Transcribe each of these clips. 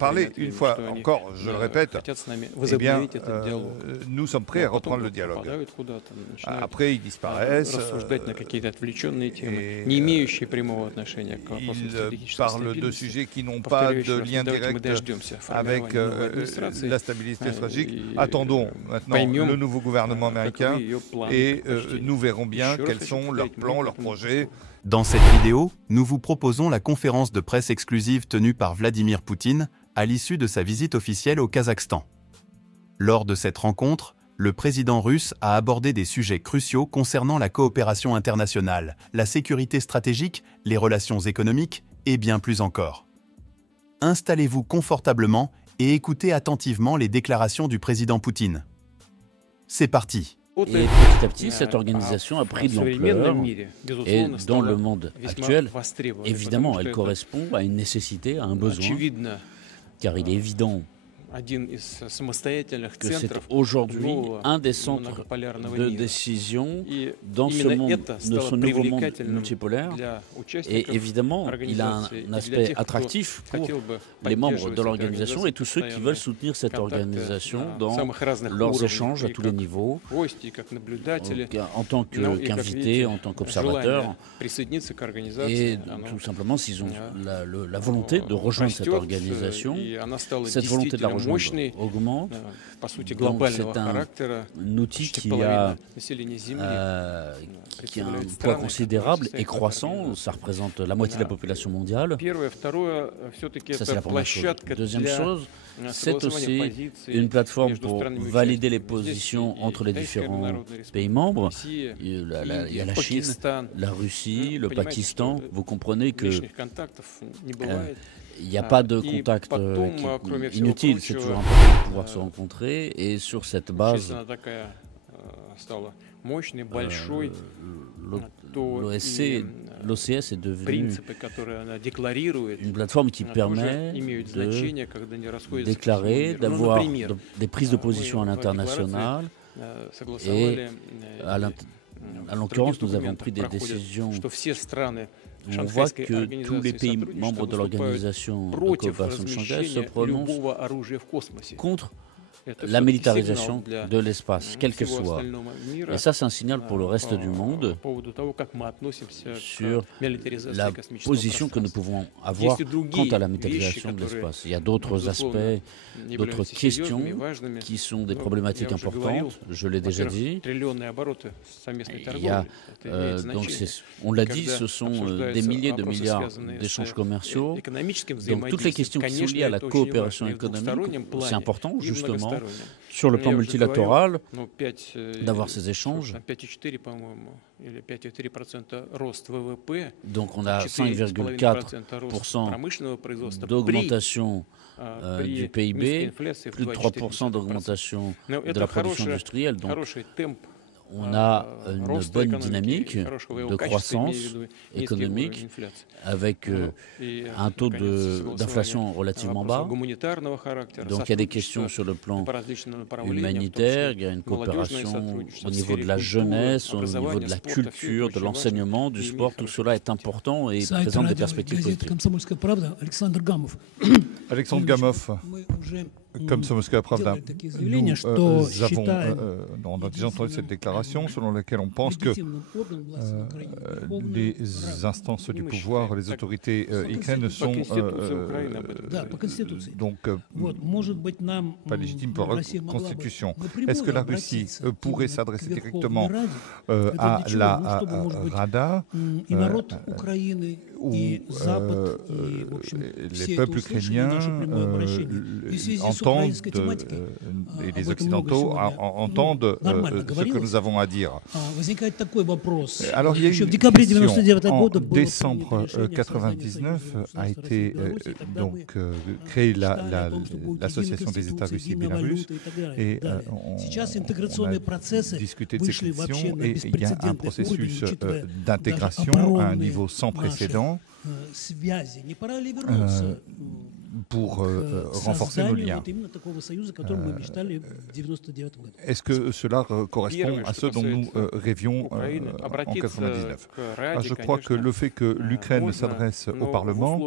parler. Une fois encore, je le répète, eh bien, nous sommes prêts à reprendre le dialogue. Après, ils disparaissent. Ils parlent de sujets qui n'ont pas de lien direct avec la stabilité stratégique. Attendons maintenant le nouveau gouvernement américain et nous verrons bien quels sont leurs plans, leurs projets. Dans cette vidéo, nous vous proposons la conférence de presse exclusive tenue par Vladimir Poutine à l'issue de sa visite officielle au Kazakhstan. Lors de cette rencontre, le président russe a abordé des sujets cruciaux concernant la coopération internationale, la sécurité stratégique, les relations économiques et bien plus encore. Installez-vous confortablement et écoutez attentivement les déclarations du président Poutine. C'est parti. Et petit à petit, cette organisation a pris de l'ampleur et dans le monde actuel, évidemment, elle correspond à une nécessité, à un besoin, car il est évident que c'est aujourd'hui un des centres de décision dans ce monde, de ce nouveau monde multipolaire. Et évidemment, il a un aspect attractif pour les membres de l'organisation et tous ceux qui veulent soutenir cette organisation dans leurs échanges à tous les niveaux, en tant qu'invités, en tant qu'observateurs, et tout simplement s'ils ont la volonté de rejoindre cette organisation, cette volonté de la rejoindre augmente. Donc c'est un outil qui a un poids considérable et croissant. Ça représente la moitié de la population mondiale. Ça, c'est la première chose. Deuxième chose, c'est aussi une plateforme pour valider les positions entre les différents pays membres. Il y a la Chine, la Russie, le Pakistan. Vous comprenez que il n'y a pas de contact inutile, c'est toujours important de pouvoir se rencontrer et sur cette base, l'OCS est devenu une plateforme qui permet de déclarer, d'avoir des prises de position à l'international et à l'occurrence nous avons pris des décisions. On voit que tous les pays membres de l'organisation de coopération de Shanghai se prononcent contre la militarisation de l'espace, quel qu'elle soit. Et ça, c'est un signal pour le reste du monde sur la position que nous pouvons avoir quant à la militarisation de l'espace. Il y a d'autres aspects, d'autres questions qui sont des problématiques importantes, je l'ai déjà dit. Il y a, donc on l'a dit, ce sont des milliers de milliards d'échanges commerciaux. Donc toutes les questions qui sont liées à la coopération économique, c'est important justement sur le plan multilatéral d'avoir ces échanges. Donc on a 5,4% d'augmentation du PIB, plus de 3% d'augmentation de la production industrielle. Donc on a une bonne dynamique de croissance économique avec un taux d'inflation relativement bas. Donc il y a des questions sur le plan humanitaire, il y a une coopération au niveau de la jeunesse, au niveau de la culture, de l'enseignement, du sport. Tout cela est important et présente des perspectives positives. Alexandre Gamov, Komsomolskaya Pravda. On a déjà entendu cette déclaration selon laquelle on pense que les instances du pouvoir, les autorités ukrainiennes sont donc pas légitimes pour la Constitution. Est-ce que la Russie pourrait s'adresser directement à la Rada où les peuples ukrainiens entendent et les Occidentaux entendent ce que nous avons à dire. Alors il y a eu une question. En décembre 1999 a été donc créée l'association des États russes et bélarusses et on a discuté de ces questions et il y a un processus d'intégration à un niveau sans précédent temps pour renforcer nos liens. Est-ce que cela correspond à ce dont nous rêvions en 1999 ? Je crois que le fait que l'Ukraine s'adresse au Parlement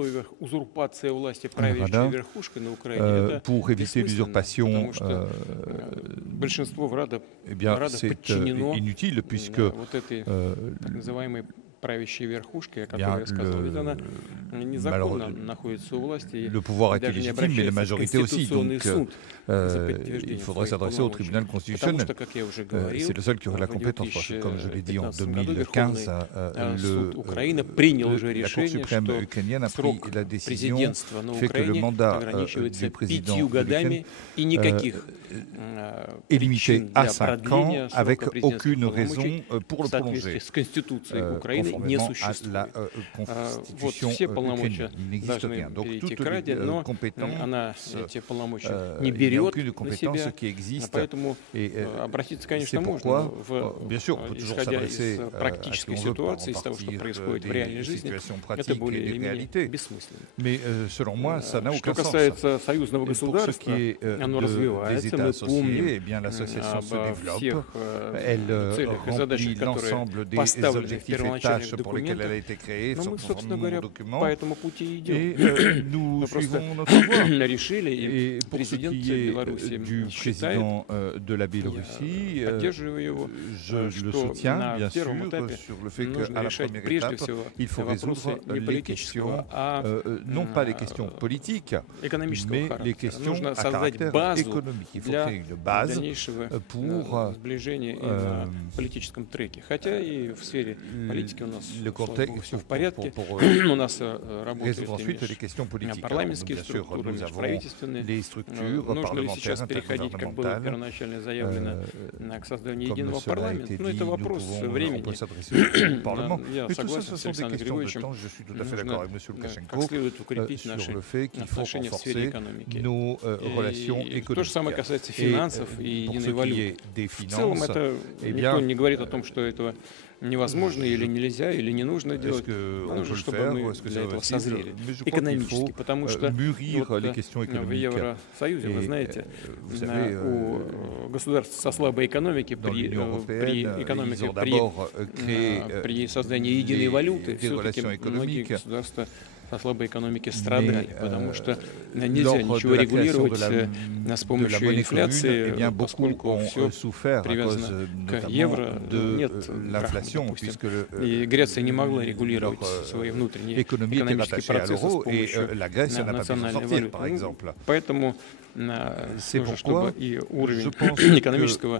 pour éviter l'usurpation, eh bien, c'est inutile puisque le pouvoir est illégitime, mais la majorité aussi. Donc, il faudrait s'adresser au tribunal constitutionnel. C'est le seul qui aurait la compétence. Parce que, comme je l'ai dit en 2015, la Cour suprême ukrainienne a pris la décision qui fait que le mandat du président de l'Ukraine est limité à 5 ans avec aucune raison pour le prolonger. Conformément à la Constitution ukrainienne. Il n'existe rien. Donc toutes les compétences, il n'y a aucune compétence qui existe. Et c'est pourquoi, bien sûr, on peut toujours s'adresser à ce qu'on veut pour partir des situations pratiques et des réalités. Mais selon moi, ça n'a aucun sens. Pour ce qui est des États associés, eh bien l'association se développe. Elle remplit l'ensemble des objectifs et tâches pour lesquelles elle a été créée, sur nos documents, et nous suivons notre voie. Et pour ce qui est du président de la Biélorussie, je le soutiens, bien sûr, sur le fait qu'à la première étape, il faut résoudre les questions, non pas les questions politiques, mais les questions à caractère économique. Il faut créer une base pour le contexte, pour résoudre ensuite les questions politiques. Alors, bien sûr, nous avons les structures parlementaires intergouvernementales, comme cela a été dit, on peut s'adresser au Parlement. Mais tout ça, ce sont des questions de temps. Je suis tout à fait d'accord avec M. Lukashenko sur le fait qu'il faut renforcer nos relations économiques. Et pour ce qui est des finances, eh bien, невозможно или нельзя, или не нужно делать. Нужно, чтобы мы для этого созрели. Экономически, потому что в Евросоюзе, вы знаете, у государств со слабой экономикой при создании единой валюты все-таки многие государства со слабой экономики страдали, потому что нельзя ничего регулировать с помощью инфляции, поскольку все привязано к евро, нет крахмата, и Греция не могла регулировать свои внутренние экономические процессы с помощью национальной валюты. Поэтому нужно, чтобы и уровень экономического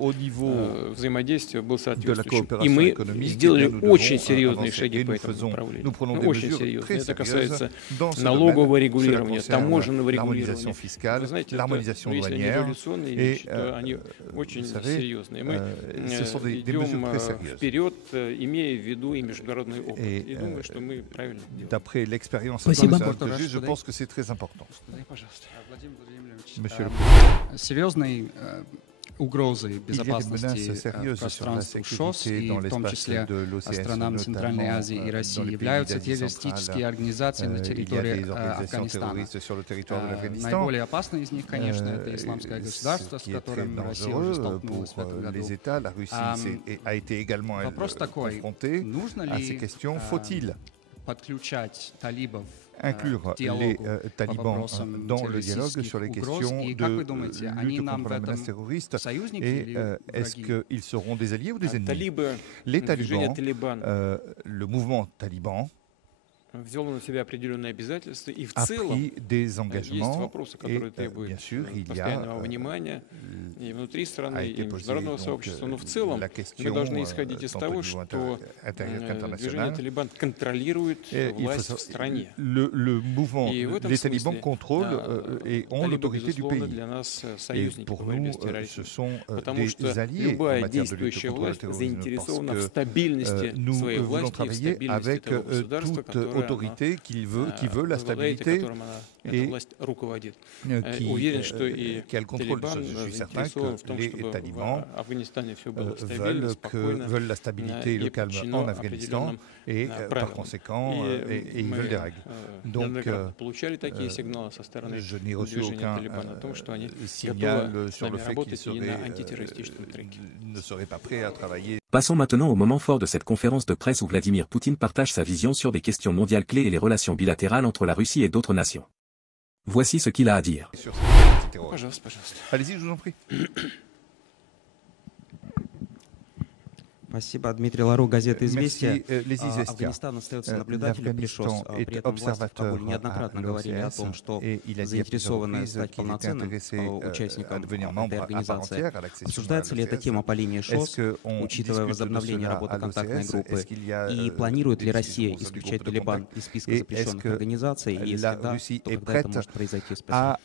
взаимодействия был соответствующим. И мы сделали очень серьезные шаги по этому направлению. Очень серьезные. Это касается налогового регулирования, таможенного регулирования. Вы знаете, если они революционные вещи, то они очень серьезные. Мы идем вперед, имея в виду и международный опыт. И думаю, что мы правильно делаем. D'après l'expérience que je pense que c'est très important. Monsieur le Серьезной угрозой безопасности пространства ШОС, и в том числе странам Центральной Азии и России, являются террористические организации на территории Афганистана. Наиболее опасные из них, конечно, это Исламское государство, с которым Россия уже столкнулась в этом году. Вопрос такой, нужно ли подключать талибов inclure les talibans dans le dialogue sur les questions de lutte contre la menace terroriste et est-ce qu'ils seront des alliés ou des ennemis? Les talibans, le mouvement taliban a pris des engagements et bien sûr il y a été posé la question tant au niveau intérieur qu'international. Le mouvement, les talibans contrôlent et ont l'autorité du pays. Et pour nous, ce sont des alliés en matière de lutte contre le terrorisme parce que nous voulons travailler avec toute autorité qui veut la stabilité et qui a le contrôle. Je suis certain que les talibans veulent la stabilité et le calme en Afghanistan et par conséquent ils veulent des règles. Donc je n'ai reçu aucun signal sur le fait qu'ils ne seraient pas prêts à travailler. Passons maintenant au moment fort de cette conférence de presse où Vladimir Poutine partage sa vision sur des questions mondiales clés et les relations bilatérales entre la Russie et d'autres nations. Voici ce qu'il a à dire. Allez-y, je vous en prie. Спасибо. Дмитрий Лару, газета «Известия». L'Afghanistan остается наблюдателем, при ШОС. При этом власти в Кабуле неоднократно говорили о том, что заинтересованы стать полноценным участником этой организации. Обсуждается ли эта тема по линии ШОС, учитывая возобновление работы контактной группы? И планирует ли Россия исключать Талибан из списка запрещенных организаций? И если да, то когда это может произойти? Спасибо.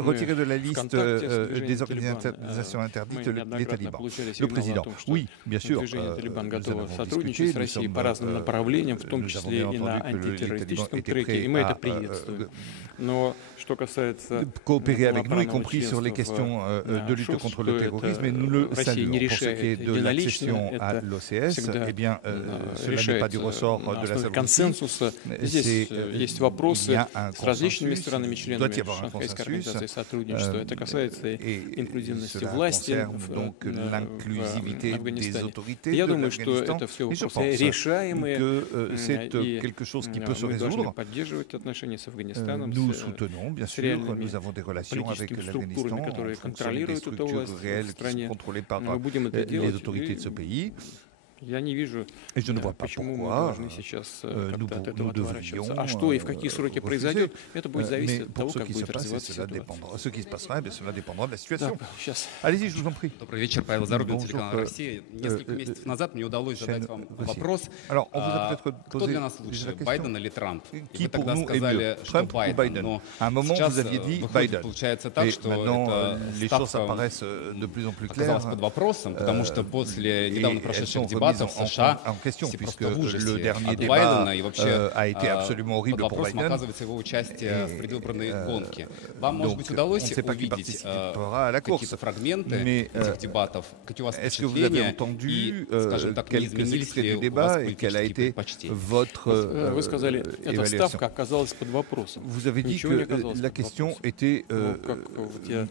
Retirer de la liste des organisations interdites les talibans. Le président. Oui, bien sûr. Nous avons сотрудничать с Россией по разным направлениям, в том числе и на антитеррористическом треке, и мы это приветствуем. Но что касается coopérer avec nous, y compris sur les questions de lutte contre le terrorisme, et nous le saluons. Pour ce qui est de l'accession à l'OCS, eh bien, cela n'est pas du ressort de la seule Russie. Здесь есть вопросы с различными странами-членами Шанхайской организации сотрудничества. Это касается и инклюзивности власти в Афганистане. Я думаю, что это все вопросы решаемые, и мы должны поддерживать отношения с Афганистаном, с реальными политическими структурами, которые контролируют эту власть в стране. Мы будем это делать. Я не вижу, почему мы должны сейчас как-то от этого отворачиваться. А что и в какие сроки произойдет, это будет зависеть от того, как будет развиваться ситуация. Allez-y, je vous en prie. Добрый вечер, Павел Зарубин, телеканал «Россия». Несколько месяцев назад мне удалось задать вам вопрос, кто для нас лучше, Байден или Трамп? И вы тогда сказали, что Байден. Но сейчас выходит, получается так, что эта ставка оказалась под вопросом, потому что после недавно прошедших дебатов в США все просто в ужасе от Байдена, и вообще под вопросом оказывается его участие в предвыборной гонке. Вам, может быть, удалось увидеть какие-то фрагменты этих дебатов? Какие у вас впечатления и, скажем так, не изменились ли у вас политические предпочтения? Вы сказали, эта ставка оказалась под вопросом. Ничего не оказалось под вопросом. Как я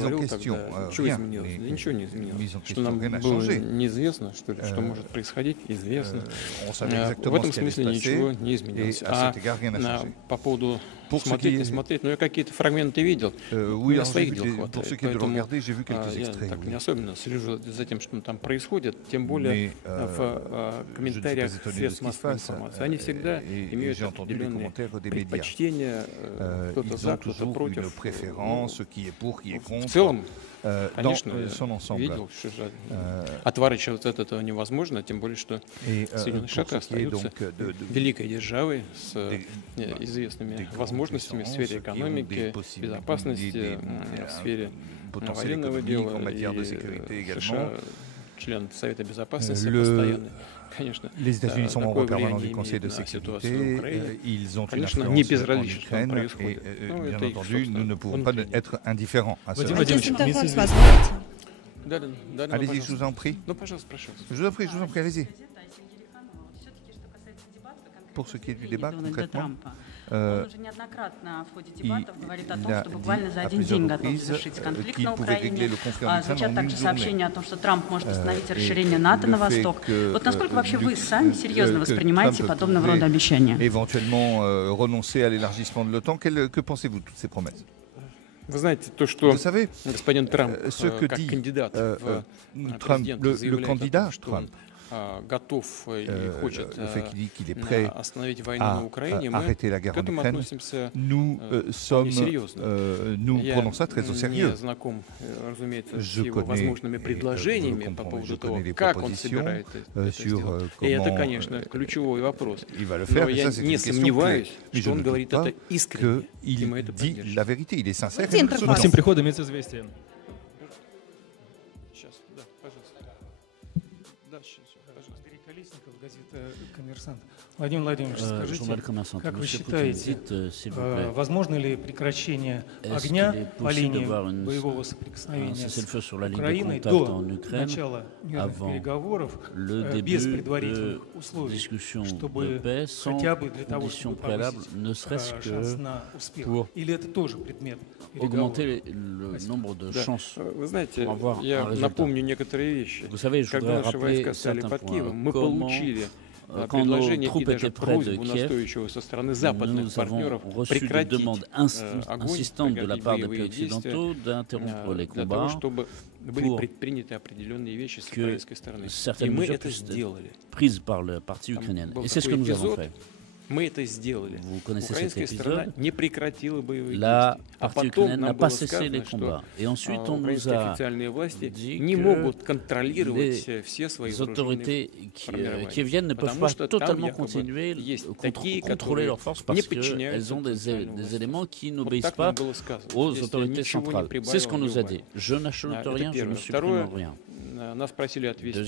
говорил тогда, что изменилось? Ничего не изменилось. Что нам было неизвестно, что ли, что может происходить, известно. В этом смысле ничего не изменилось. По поводу смотреть, не смотреть, но я какие-то фрагменты видел. На своих дел хватает. Поэтому я так не особенно слежу за тем, что там происходит, тем более в комментариях средств массовой информации. Они всегда имеют определенные предпочтения, кто-то за, кто-то против. В целом, конечно, видел, что отворачиваться от этого невозможно, тем более, что Соединенные Штаты остаются великой державой с известными возможностями в сфере экономики, безопасности, в сфере военного дела, и США, член Совета Безопасности постоянный. Конечно, такое влияние имеет на ситуацию в Украине. Конечно, не безразлично, что там происходит. Bien entendu, nous ne pouvons pas être indifférents à cela. Allez-y, je vous en prie. Ну, пожалуйста, прошу. Je vous en prie, allez-y. Pour ce qui est du débat, concrètement, Он уже неоднократно в ходе дебатов говорит о том, что буквально за один день готов завершить конфликт на Украине. Звучат также сообщения о том, что Трамп может остановить расширение НАТО на восток. Вот насколько вообще вы сами серьезно воспринимаете подобного рода обещания? Éventuellement renoncer à l'élargissement de l'OTAN. Que pensez-vous de toutes ces promesses? Вы знаете, то, что господин Трамп, как кандидат в президенты, заявляет о том, что он готов и хочет остановить войну на Украине, мы к этому относимся вполне серьезно. Я не знаком, разумеется, с его возможными предложениями по поводу того, как он собирается это сделать. И это, конечно, ключевой вопрос. Но я не сомневаюсь, что он говорит это искренне, и мы это поддерживаем. Максим Приходомец, «Известия». Владимир Владимирович, скажите, как вы считаете, возможно ли прекращение огня по линии боевого соприкосновения с Украиной до начала мирных переговоров без предварительных условий, чтобы хотя бы для того, чтобы повысить шанс на успех? Или это тоже предмет augmenter le nombre de chances. Вы знаете, я напомню некоторые вещи. Когда наши войска стали под Киевом, мы получили предложение и даже просьбу настойчивую со стороны западных партнеров прекратить огонь, de la part des pays occidentaux d'interrompre les для того, чтобы были предприняты определенные вещи с украинской стороны. И мы это сделали. Prises par le parti ukrainien. Et c'est ce que nous avons fait. Мы это сделали. Украинская сторона не прекратила боевые действия. А потом нам было сказано, что украинские официальные власти не могут контролировать все свои вооруженные формирования. Потому что там якобы есть такие, которые не подчиняются официальным властям. Вот так нам было сказано. Если ничего не прибавил, это первое. Второе. Нас просили отвести с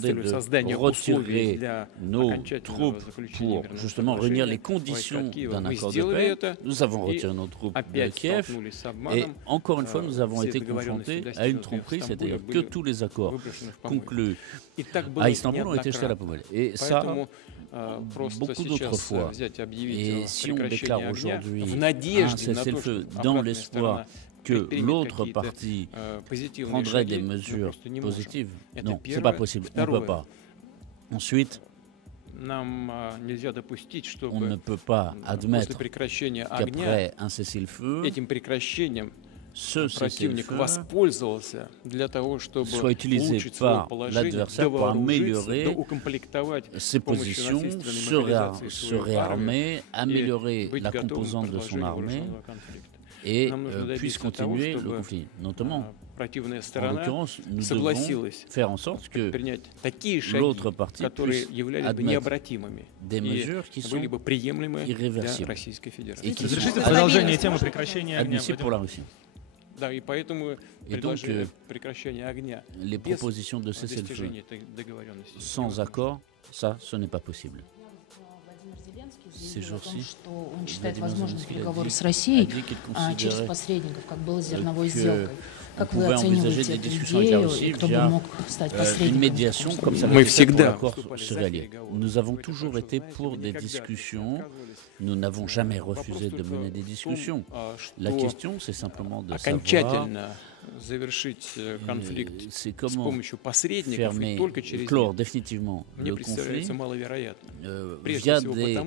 целью создания условий для окончательного заключения мирного justement réunir les conditions d'un accord de paix. Nous avons retiré nos troupes de Kiev et encore une fois nous avons été confrontés à une tromperie, c'est-à-dire que tous les accords conclus à Istanbul ont été jetés à la poubelle. Et ça, beaucoup d'autres fois. Et si on déclare aujourd'hui un cessez-le-feu dans l'espoir que l'autre partie prendrait des mesures positives, non, c'est pas possible, on ne peut pas. Ensuite, on ne peut pas admettre qu'après un cessez-le-feu, ce cessez-le-feu soit utilisé par l'adversaire pour améliorer ses positions, se réarmer, améliorer la composante de son armée et puisse continuer le conflit. Notamment, en l'occurrence, nous devons faire en sorte que l'autre partie puisse admettre des mesures qui sont irréversibles et qui sont admissibles pour la Russie. Et donc, les propositions de cessez-le-feu sans accord, ça, ce n'est pas possible. Ces jours-ci, он считает возможным переговоры с Россией через посредников, как было с зерновой сделкой. Как вы оцениваете эту идею и кто бы мог стать посредником? Мы всегда Nous avons toujours été pour des discussions. Nous n'avons jamais refusé de mener des discussions. La question, c'est simplement de savoir c'est comment fermer, clore définitivement le conflit via des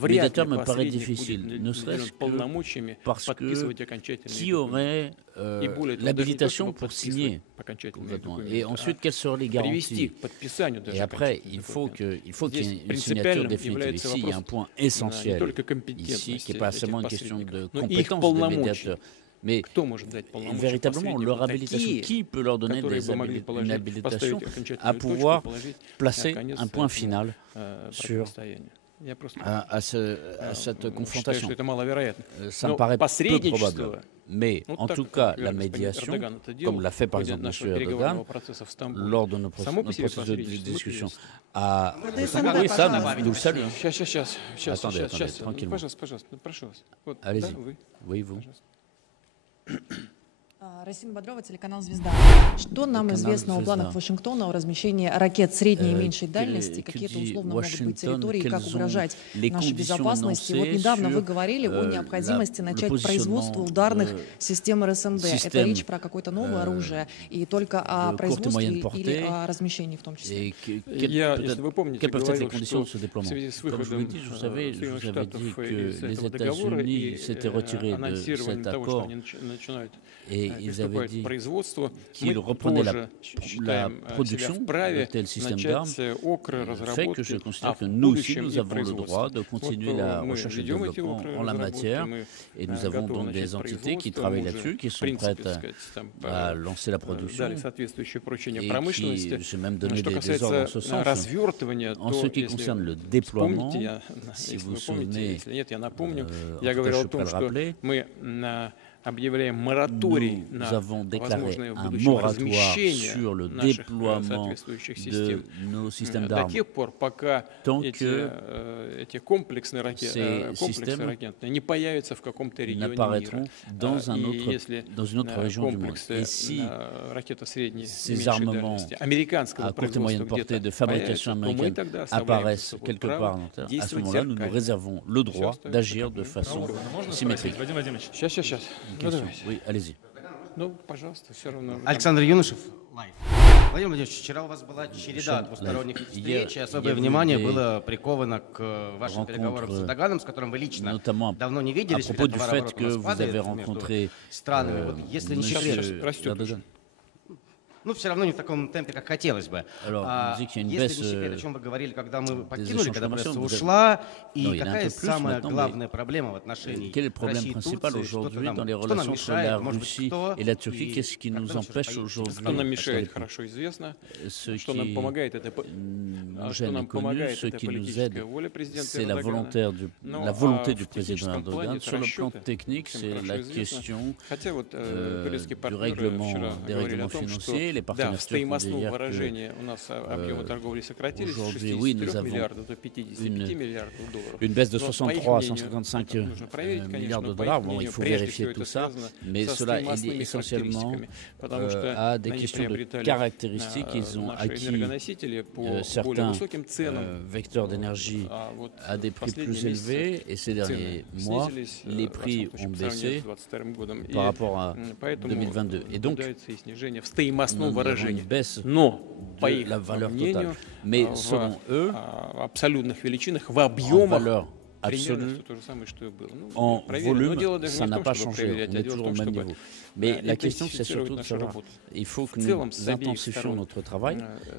médiateurs me paraît difficile, ne serait-ce que parce que qui aurait l'habilitation pour signer complètement. Et ensuite, quelles seraient les garanties? Et après, il faut qu'il y ait une signature définitive. Ici, il y a un point essentiel, ici, qui n'est pas seulement une question de compétence des médiateurs, mais véritablement leur habilitation. Qui peut leur donner une habilitation à pouvoir placer un point final sur à cette confrontation? Ça me paraît peu probable. Mais en tout cas, la médiation, comme l'a fait par exemple M. Erdogan, lors de nos processus de discussion, oui, ça, nous le saluons. Attendez, tranquillement. Allez-y. Oui, vous. Расим Бодрова, телеканал «Звезда». Что нам известно о планах Вашингтона о размещении ракет средней и меньшей дальности? Какие-то условно могут быть территории, как угрожать нашей безопасности? Вот недавно вы говорили о необходимости начать производство ударных систем РСМД. Это речь про какое-то новое оружие и только о производстве или о размещении в том числе? Если вы помните, говорил, что в связи с выходом Соединенных Штатов из этого договора и анонсированием того, что они начинают ils avaient dit qu'ils reprenaient la production de tel système d'armes, fait que je considère que nous aussi, nous avons le droit de continuer la recherche et le développement en la matière. Et nous avons donc des entités qui travaillent là-dessus, qui sont prêtes à lancer la production. Et qui, j'ai même donné des ordres en ce sens. En ce qui concerne le déploiement, si vous vous souvenez, en tout cas, je peux le rappeler, nous avons déclaré un moratoire sur le déploiement de nos systèmes d'armes tant que ces systèmes n'apparaîtront dans une autre région du monde. Et si ces armements à courte et moyenne portée de fabrication américaine apparaissent quelque part, à ce moment-là, nous nous réservons le droit d'agir de façon symétrique. Oui, allez-y. Александр Юношев. Владимир Владимирович, вчера у вас была череда двусторонних встреч, и особое внимание было приковано к вашим переговорам с Эрдоганом, с которым вы лично давно не виделись, перед поворотом Москвы между странами. Вот, если не секрет, ну, все равно не в таком темпе, как хотелось бы. Если не секрет, о чем вы говорили, когда мы покинули, когда пресса ушла, и какая самая главная проблема в отношении России и Турции, что нам мешает, может быть, кто Qu'est-ce qui nous empêche aujourd'hui? Что нам мешает, хорошо известно. Что нам помогает, это политическая воля президента Эрдогана. La volonté du président Erdogan. Sur le plan technique, c'est la question du règlement des règlements financiers. Les partenaires turcs ont dit hier qu'aujourd'hui, oui, nous avons une baisse de 63 à 155 milliards de dollars. Bon, il faut vérifier tout ça, mais cela est lié essentiellement à des questions de caractéristiques. Ils ont acquis certains vecteurs d'énergie à des prix plus élevés, et ces derniers mois, les prix ont baissé par rapport à 2022. Et donc, nous avons une baisse de la valeur totale. Mais selon eux, en valeur absolue, en volume, ça n'a pas changé. On est toujours au même niveau. Mais la question, c'est surtout de savoir, il faut que nous intensifions notre travail,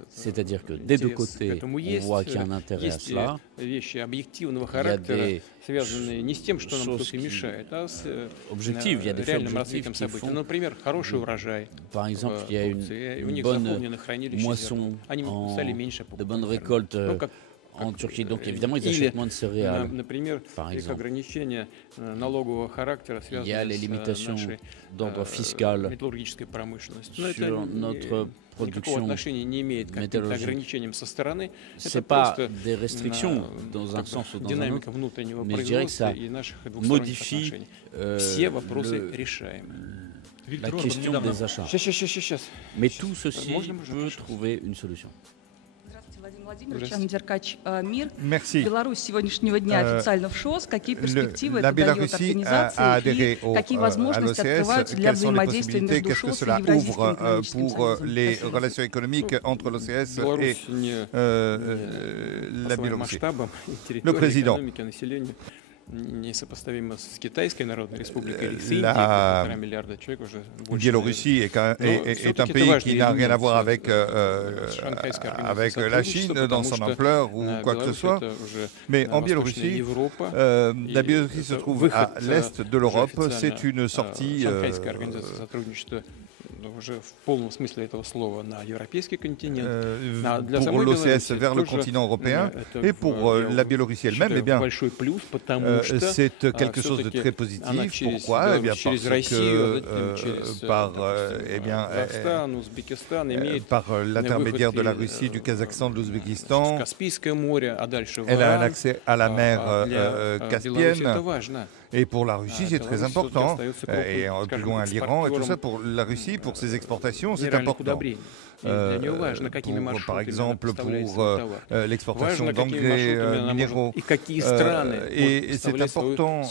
c'est-à-dire que des deux côtés, on voit qu'il y a un intérêt à cela. Il y a des choses objectives, il y a des faits objectifs qui font. Par exemple, il y a une bonne moisson, de bonnes récoltes en Turquie. Donc, évidemment, ils achètent moins de céréales, par exemple. Il y a les limitations d'ordre fiscal sur notre production métallurgique. Ce n'est pas des restrictions dans un sens ou dans un autre, mais je dirais que ça modifie la question des achats. Mais tout ceci peut trouver une solution. Merci. La Biélorussie a adhéré à l'OCS. Quelles sont les possibilités? Qu'est-ce que cela ouvre pour les relations économiques entre l'OCS et la Biélorussie? Le président. La Biélorussie est un pays qui n'a rien à voir avec la Chine dans son ampleur ou quoi que ce soit. Mais en Biélorussie, la Biélorussie se trouve à l'est de l'Europe. C'est une sortie pour l'OCS vers le continent européen, et pour la Biélorussie elle-même, eh bien, c'est quelque chose de très positif. Pourquoi? Eh bien, parce que par l'intermédiaire de la Russie, du Kazakhstan, de l'Ouzbékistan, elle a un accès à la mer Caspienne. Et pour la Russie, c'est très important. Et plus loin, l'Iran et tout ça, pour la Russie, pour ses exportations, c'est important. Par exemple, pour l'exportation d'engrais minéraux. Et c'est important,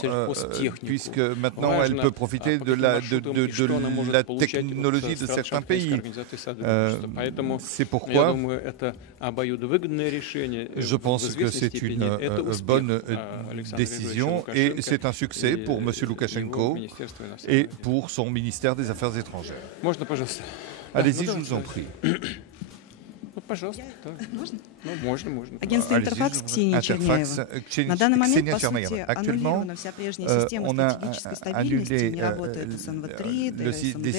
puisque maintenant, elle peut profiter de la technologie de certains pays. C'est pourquoi je pense que c'est une bonne décision, et c'est un succès pour M. Loukachenko et pour son ministère des Affaires étrangères. Allez-y, je vous en prie. Агентство «Интерфакс» Ксения Черняева. На данный момент, по сути, аннулирована вся прежняя система стратегической стабильности, не работает СНВ-3, ДСМД и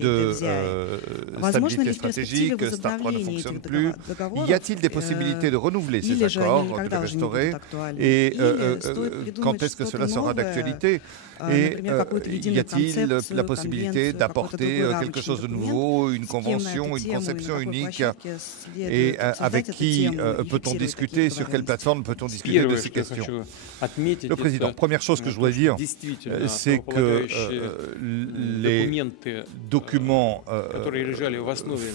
ДВЗИ. Возможно ли в перспективе возобновление этих договоров? Y a-t-il des possibilités de renouveler ces accords, de les restaurer? Et quand est-ce que cela sera d'actualité? Et y a-t-il la possibilité d'apporter quelque chose de nouveau, une convention, une conception unique? Et avec qui peut-on discuter? Sur quelle plateforme peut-on discuter de ces questions? Le Président, première chose que je voudrais dire, c'est que les documents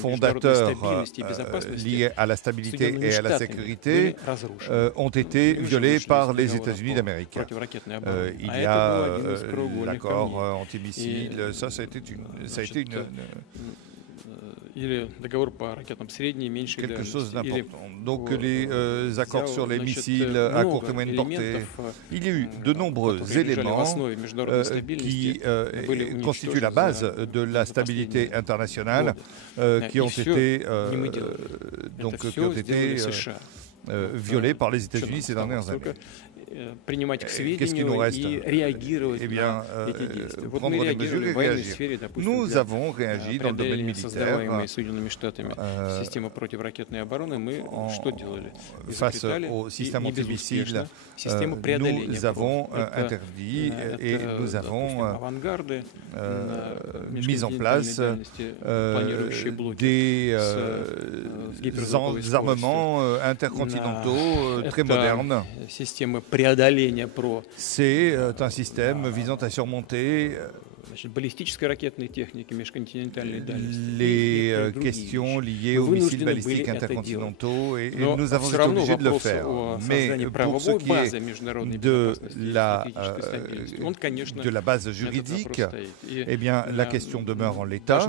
fondateurs liés à la stabilité et à la sécurité ont été violés par les États-Unis d'Amérique. Il y a l'accord antimissile, ça a été une quelque chose d'important. Donc les accords sur les missiles à courte et moyenne portée, il y a eu de nombreux éléments qui constituent la base de la stabilité internationale qui ont été violés par les États-Unis ces dernières années. Qu'est-ce qui nous reste? Eh bien, prendre des mesures et réagir. Nous avons réagi dans le domaine militaire face au système antimissile. Nous avons interdit et nous avons mis en place des armements intercontinentaux très modernes. C'est un système visant à surmonter les questions liées aux missiles balistiques intercontinentaux et nous avons été obligés de le faire. Mais pour ce qui est de la base juridique, eh bien, la question demeure en l'état.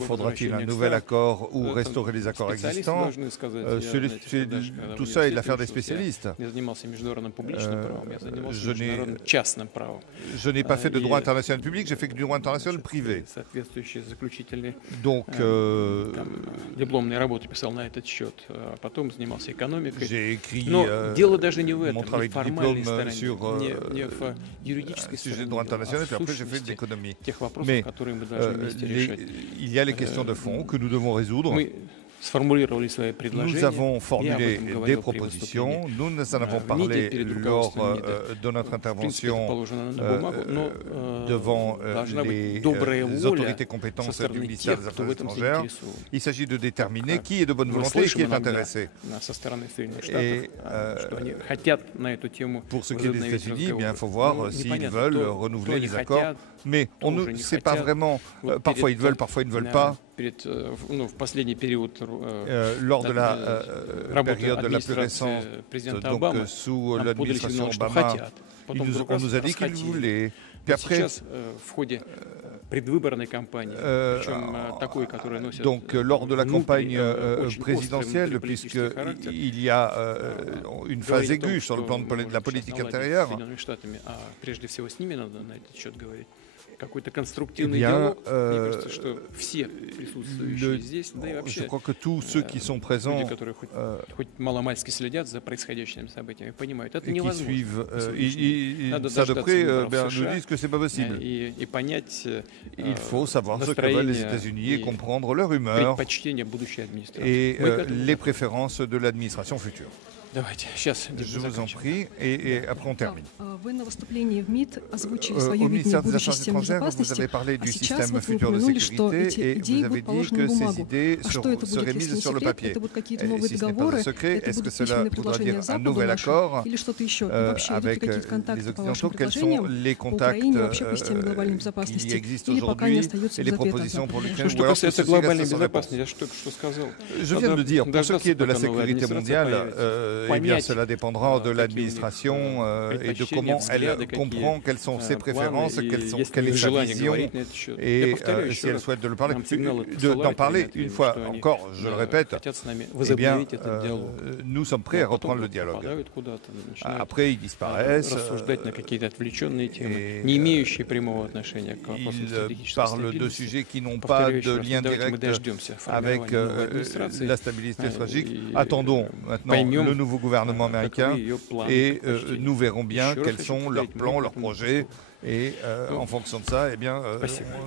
Faudra-t-il un nouvel accord ou restaurer les accords existants? Tout ça est l'affaire des spécialistes. Je n'ai pas fait de droit international public, j'ai fait que du droit international privé. Donc, j'ai écrit mon travail de diplôme sur le sujet du droit international, puis après j'ai fait de l'économie. Mais il y a les questions de fond que nous devons résoudre. Nous avons formulé des propositions, nous en avons parlé lors de notre intervention devant les autorités compétentes du ministère des Affaires étrangères. Il s'agit de déterminer qui est de bonne volonté et qui est intéressé. Et pour ce qui est des États-Unis, il faut voir s'ils veulent renouveler les accords. Mais on ne sait pas vraiment, parfois ils veulent, parfois ils ne veulent pas. Lors de la période la plus récente, donc sous l'administration Obama, on nous a dit qu'ils voulaient. Puis après, donc lors de la campagne présidentielle, puisqu'il y a une phase aiguë sur le plan de la politique intérieure, eh bien, je crois que tous ceux qui sont présents et qui suivent ça de près nous disent que ce n'est pas possible. Il faut savoir ce que veulent les États-Unis et comprendre leur humeur et les préférences de l'administration future. Je vous en prie, et après on termine. Au ministère des Affaires étrangères, vous avez parlé du système futur de sécurité et vous avez dit que ces idées seraient mises sur le papier. Et si ce n'est pas un secret, est-ce que cela voudra dire un nouvel accord avec les Occidentaux? Quels sont les contacts qui existent aujourd'hui et les propositions pour l'Ukraine? Je viens de le dire, pour ce qui est de la sécurité mondiale, eh bien, cela dépendra de l'administration et de comment elle comprend quelles sont ses préférences, quelle est sa vision, et si elle souhaite d'en parler une fois encore, je le répète, eh bien, nous sommes prêts à reprendre le dialogue. Après, ils disparaissent. Ils parlent de sujets qui n'ont pas de lien direct avec la stabilité stratégique. Attendons maintenant le nouveau gouvernement américain et nous verrons bien quels sont leurs plans, leurs projets. Et en fonction de ça, eh bien,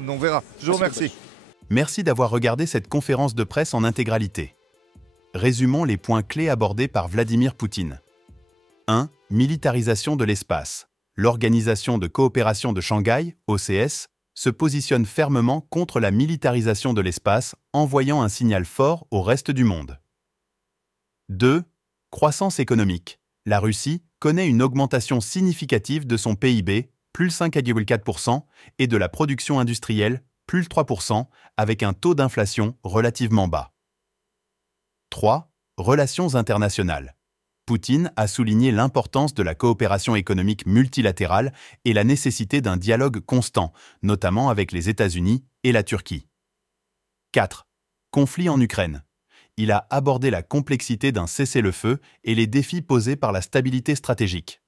on verra. Je vous remercie. Merci d'avoir regardé cette conférence de presse en intégralité. Résumons les points clés abordés par Vladimir Poutine. 1. Militarisation de l'espace. L'Organisation de coopération de Shanghai, OCS, se positionne fermement contre la militarisation de l'espace, envoyant un signal fort au reste du monde. 2. Croissance économique. La Russie connaît une augmentation significative de son PIB, plus 5,4%, et de la production industrielle, plus 3%, avec un taux d'inflation relativement bas. 3. Relations internationales. Poutine a souligné l'importance de la coopération économique multilatérale et la nécessité d'un dialogue constant, notamment avec les États-Unis et la Turquie. 4. Conflit en Ukraine. Il a abordé la complexité d'un cessez-le-feu et les défis posés par la stabilité stratégique.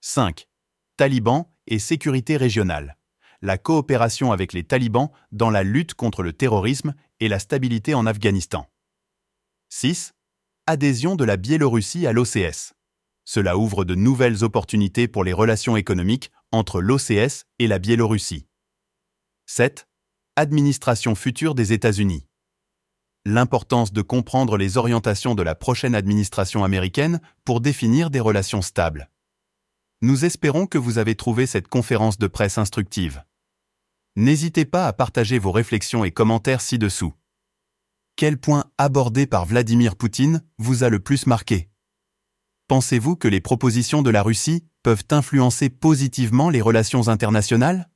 5. Talibans et sécurité régionale. La coopération avec les talibans dans la lutte contre le terrorisme et la stabilité en Afghanistan. 6. Adhésion de la Biélorussie à l'OCS. Cela ouvre de nouvelles opportunités pour les relations économiques entre l'OCS et la Biélorussie. 7. Administration future des États-Unis. L'importance de comprendre les orientations de la prochaine administration américaine pour définir des relations stables. Nous espérons que vous avez trouvé cette conférence de presse instructive. N'hésitez pas à partager vos réflexions et commentaires ci-dessous. Quel point abordé par Vladimir Poutine vous a le plus marqué? Pensez-vous que les propositions de la Russie peuvent influencer positivement les relations internationales?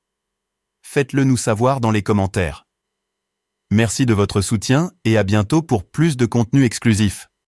Faites-le nous savoir dans les commentaires. Merci de votre soutien et à bientôt pour plus de contenu exclusif.